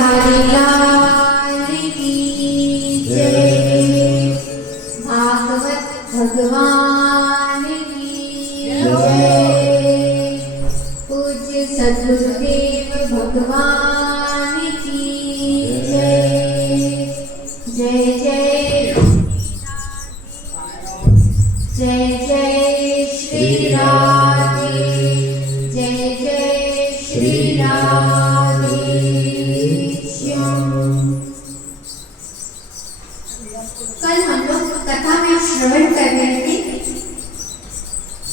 बिहारी लाल की जय। भागवत भगवान की जय। पूज्य सद्गुरुदेव भगवान की जय। जय जय जय जय श्री राधे। जय जय श्री राधे श्याम। कल हम लोग कथा में श्रवण कर रहे थे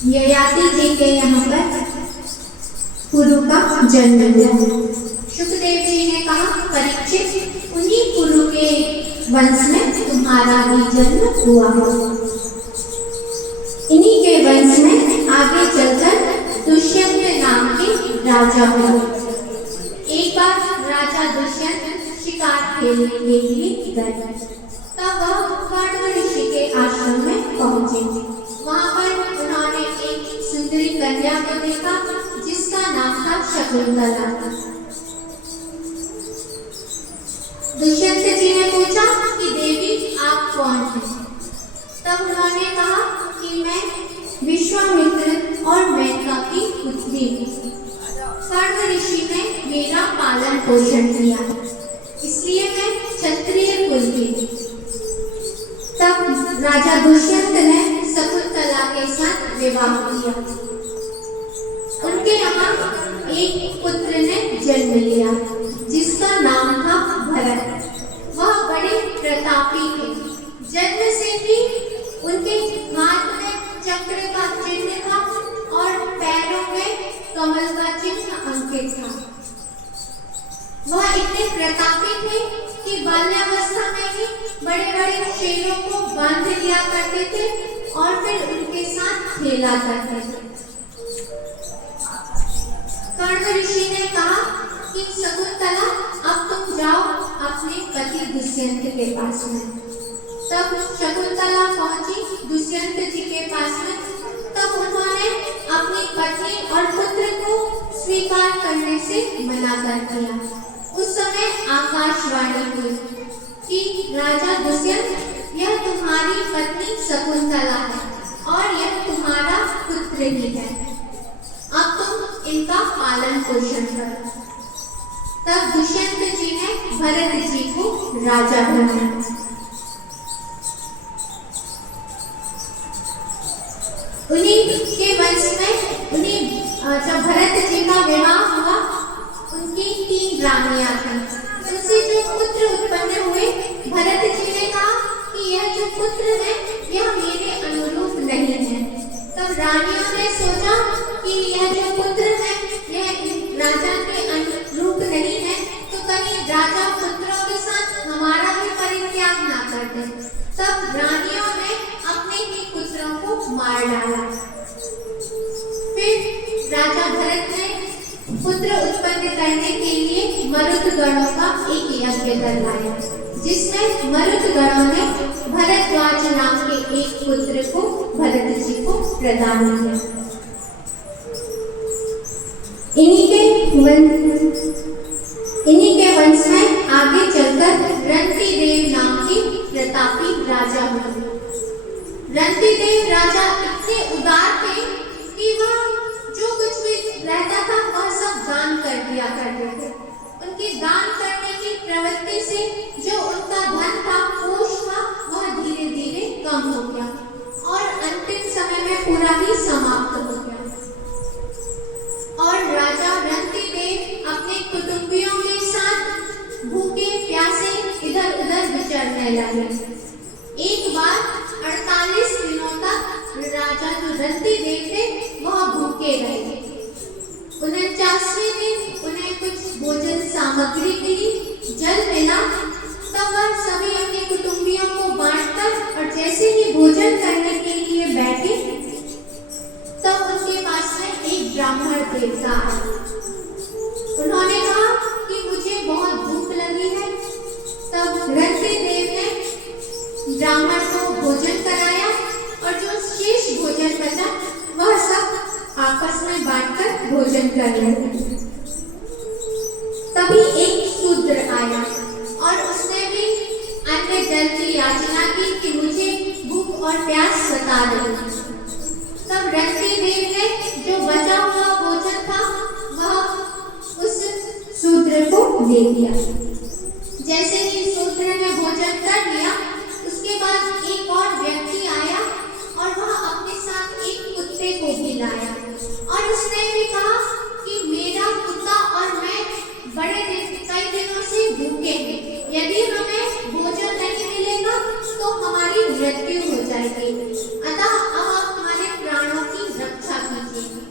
ययाति जी के यहाँ पर पुरु का जन्म हुआ। सुखदेव जी ने कहा, परीक्षित, उन्हीं पुरु के वंश में तुम्हारा भी जन्म हुआ है। इन्हीं के वंश में आगे चलकर दुष्यंत नाम के राजा हुए। एक बार राजा दुष्यंत शिकार खेलने के लिए गए। तब वह कण्व ऋषि के आश्रम में पहुंचे। वहां पर उन्होंने एक सुंदरी कन्या को देखा जिसका नाम था शकुंतला। दुष्यंत जी ने पूछा कि देवी आप कौन हैं? तब उन्होंने कहा कि मैं विश्वामित्र और मेनका की पुत्री हूँ। कण्व ऋषि ने मेरा पालन पोषण किया, इसलिए मैं क्षत्रिय कुल की हूँ। तब राजा दुष्यंत ने शकुंतला के साथ विवाह किया। उनके यहाँ एक पुत्र ने जन्म लिया जिसका नाम था भरत। वह बड़े प्रतापी थे। जन्म से ही उनके हाथ में चक्र का चिन्ह था और पैरों में कमल का चिन्ह अंकित था। वह इतने प्रतापी थे कि बाल्यावस्था में ही बड़े बड़े शेरों को बांध लिया करते थे और फिर उनके साथ खेला करते थे। कण्व ऋषि ने कहा कि शकुंतला, अब तुम जाओ अपने पति दुष्यंत के पास में। तब शकुंतला पहुंची दुष्यंत जी के पास में। तब उन्होंने अपनी पत्नी और पुत्र को स्वीकार करने से मना कर दिया। उस समय आकाशवाणी हुई कि राजा दुष्यंत, यह तुम्हारी पत्नी शकुंतला है और यह तुम्हारा पुत्र ही है। अब तुम इनका पालन पोषण करो। तब दुष्यंत जी ने भरत जी को राजा बनाया। उन्हीं के वंश में जब भरत जी का विवाह हुआ, उनकी 3 रानियां थीं। उनसे जो पुत्र उत्पन्न हुए, भरत जी ने कहा कि यह जो पुत्र है यह मेरे अनुरूप नहीं है। तब रानियों ने सोचा कि यह जो पुत्र है यह राजा के अनुरूप नहीं है, तो कहीं राजा पुत्रों के साथ हमारा भी परित्याग ना कर दे। तब रानियों ने अपने ही पुत्रों को मार डाला। फिर राजा भरत ने पुत्र उत्पन्न करने के लिए मरुदगणों का एक यज्ञ करवाया, जिसमें मरुदगणों ने भरद्वाज नाम के एक पुत्र को भरत जी को प्रदान किया। इन्हीं के वंश में आगे चलकर रंतिदेव नाम के प्रतापी राजा हुए। रंतिदेव राजा इतने उदार थे कि वह जो कुछ भी रहता था वह सब दान कर दिया करते थे। उनकी दान करने की प्रवृत्ति से जो उनका धन था, कोष था, वह धीरे धीरे कम हो गया और अंतिम समय में पूरा ही समाप्त हो गया। और राजा रंतिदेव अपने कुटुंबियों के साथ भूखे प्यासे इधर उधर विचरने लगे। एक बार 48 दिनों तक राजा जो रंतिदेव थे वह भूखे रहे। 49वें दिन उन्हें कुछ भोजन सामग्री मिली, जल मिला। तब वह सभी अपने कुटुंबियों को बांटकर और जैसे ही भोजन करने के लिए बैठे, तब उनके पास में एक ब्राह्मण देवता आया। उन्होंने कहा कि मुझे बहुत भूख लगी है। तब रंतिदेव ने ब्राह्मण को भोजन कराया और जो शेष भोजन बचा वह सब आपस में बांटकर भोजन कर रहे थे। तभी एक और प्यास सता रही थी। तब रंती देव ने जो बचा हुआ भोजन था वह उस शूद्र को दे दिया। जैसे ही शूद्र ने भोजन कर लिया, उसके बाद एक और व्यक्ति आया और वह अपने साथ एक कुत्ते को भी लाया और उसने भी कहा कि मेरा कुत्ता और मैं कई दिनों से भूखे हैं, यदि हमें भोजन नहीं मिलेगा तो हमारी मृत्यु हो जाएगी, अतः अब आप हमारे प्राणों की रक्षा कीजिए।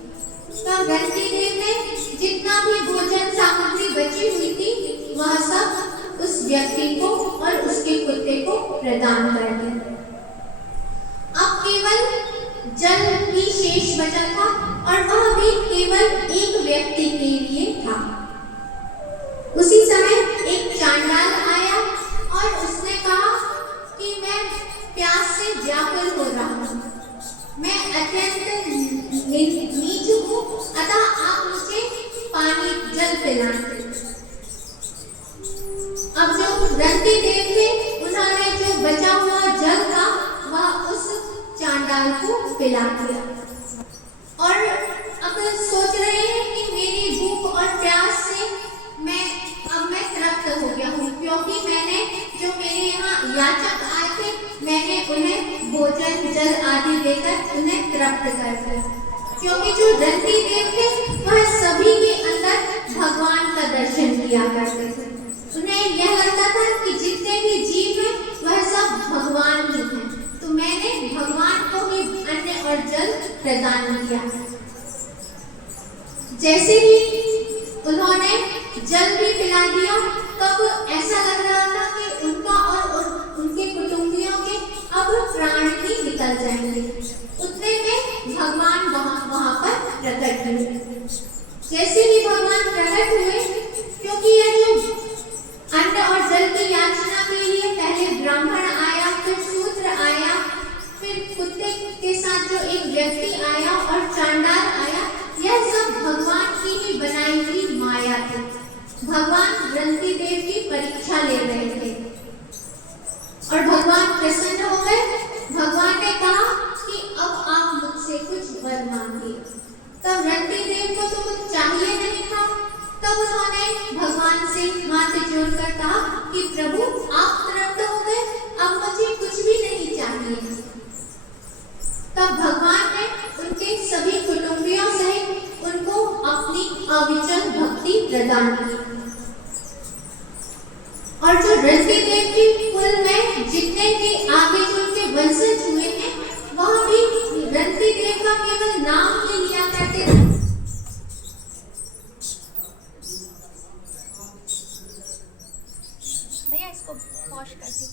तब रंती देव ने जितना भी भोजन सामग्री बची हुई थी वह सब उस व्यक्ति को और उसके कुत्ते को प्रदान कर दिया। अब केवल जल ही शेष बचा था और वह भी केवल एक व्यक्ति के लिए था। उसी समय एक चांडाल आया और उसने कहा कि मैं प्यास से व्याकुल हो रहा हूँ, मैं अत्यंत नीच हूँ, अतः आप मुझे पानी जल पिलाएं। अब जो रंती देव थे उन्होंने जो बचा हुआ जल था वह उस चांडाल को पिला दिया और अब सोच रहे हैं कि मेरी भूख और प्यास से मैं तृप्त हो गया हूँ, क्योंकि मैंने जो मेरे यहाँ याचक आए थे मैंने उन्हें भोजन जल आदि देकर उन्हें तृप्त कर दिया। क्योंकि जो रंती देव थे वह सभी के अंदर भगवान का दर्शन किया करते थे। उन्हें यह लगता था कि जितने भी जीव हैं वह सब भगवान ही हैं, तो मैंने भगवान को ही अन्न और जल प्रदान किया। जैसे ही उन्होंने जल भी पिला दिया तब ऐसा लग रहा था कि उनका और उनके कुटुंबियों के अब प्राण ही निकल जाएंगे। उतने में भगवान वहां पर प्रकट हुए। जैसे ही भगवान प्रकट हुए, क्योंकि यह जो अन्न और जल की याचना के लिए पहले ब्राह्मण आया, फिर शूद्र आया, फिर कुत्ते के साथ जो एक व्यक्ति आया और चांडाल आया, यह सब भगवान की ही बनाई हुई माया थी। भगवान रंती देव की परीक्षा ले रहे थे और भगवान प्रसन्न हो गए। भगवान ने कहा कि अब आप मुझसे कुछ वर मांगिए। तब रंती देव को तो कुछ चाहिए नहीं था, तब उन्होंने भगवान से हाथ जोड़कर कहा कि प्रभु आप तृप्त हो गए, अब मुझे कुछ भी नहीं चाहिए। तब भगवान ने उनके सभी कुटुंबियों सहित उनको अपनी अविचल भक्ति प्रदान की और जो रंती देव की कुल में जितने भी आगे जो उनके वंशज हुए हैं वह भी रंती देव का केवल नाम ही लिया करते थे। भैया इसको पॉज कर दो।